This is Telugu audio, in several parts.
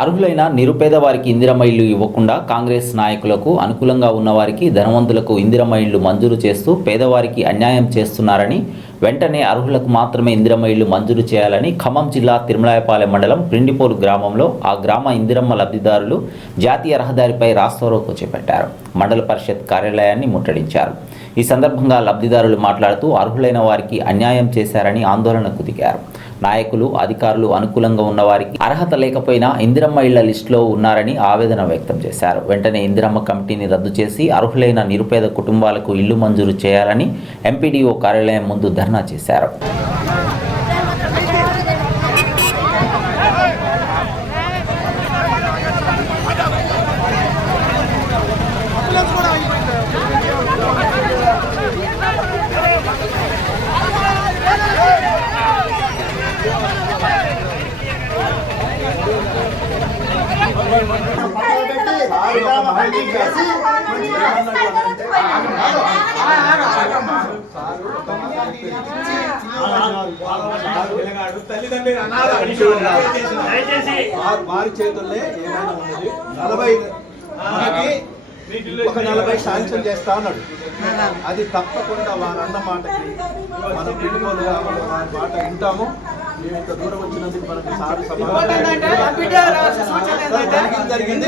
అర్హులైన నిరుపేద వారికి ఇందిరమ్మ ఇళ్లు ఇవ్వకుండా కాంగ్రెస్ నాయకులకు అనుకూలంగా ఉన్నవారికి ధనవంతులకు ఇందిరమ్మ ఇళ్లు మంజూరు చేస్తూ పేదవారికి అన్యాయం చేస్తున్నారని, వెంటనే అర్హులకు మాత్రమే ఇందిరమ్మ ఇళ్లు మంజూరు చేయాలని ఖమ్మం జిల్లా తిరుమలాయపాలెం మండలం ప్రిండిపోలు గ్రామంలో ఆ గ్రామ ఇందిరమ్మ లబ్ధిదారులు జాతీయ రహదారిపై రాస్తారోకో చేపట్టారు. మండల పరిషత్ కార్యాలయాన్ని ముట్టడించారు. ఈ సందర్భంగా లబ్ధిదారులు మాట్లాడుతూ అర్హులైన వారికి అన్యాయం చేశారని ఆందోళనకు దిగారు. నాయకులు, అధికారులు అనుకూలంగా ఉన్నవారికి అర్హత లేకపోయినా ఇందిరమ్మ ఇళ్ల లిస్టులో ఉన్నారని ఆవేదన వ్యక్తం చేశారు. వెంటనే ఇందిరమ్మ కమిటీని రద్దు చేసి అర్హులైన నిరుపేద కుటుంబాలకు ఇళ్లు మంజూరు చేయాలని ఎంపీడీఓ కార్యాలయం ముందు ధర్నా చేశారు. వారి చేతుల్లో ఏమైనా ఉన్నది 40 శాంక్షన్ చేస్తా అన్నాడు. అది తప్పకుండా వారు అన్న మాటకి మనం పిలుపులు వారి మాట వింటాము. మేము ఇంత దూరం వచ్చినందుకు మనకి సార్ జరిగింది.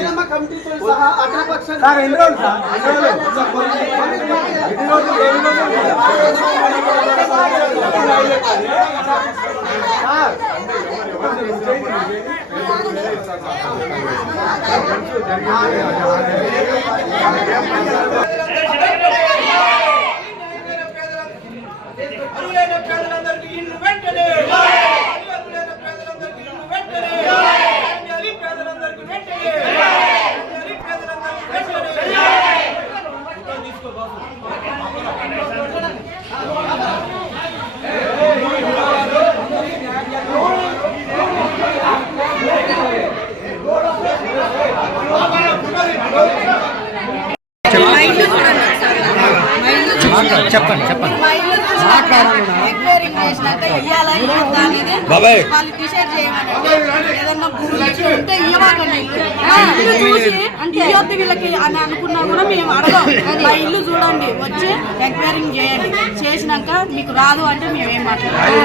చెప్పండి వీళ్ళకి అని అనుకున్నా కూడా మేము అడగం. మా ఇల్లు చూడండి, వచ్చి ఎంక్వైరింగ్ చేయండి. చేసినాక మీకు రాదు అంటే మేమేం మాట్లాడాలి.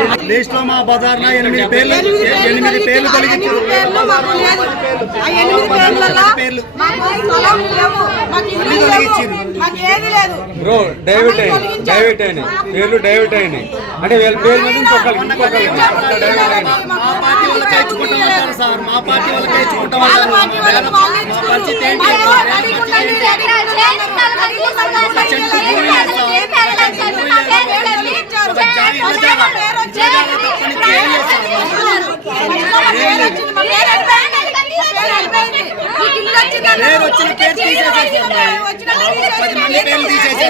మాకేది లేదు బ్రో. డైవర్ట్ అయినాయి పేర్లు, డైవర్ట్ అయినాయి అంటే వీళ్ళ పేరు మీద ఇంకొకరు మా పార్టీ వాళ్ళకి ఇచ్చుకుంటామంటారు సార్. మా పార్టీ వాళ్ళకి ఇచ్చుకుంటామంటారు. వచ్చిన పేరు తీసేసేసి 10 మంది పేర్లు తీసేసి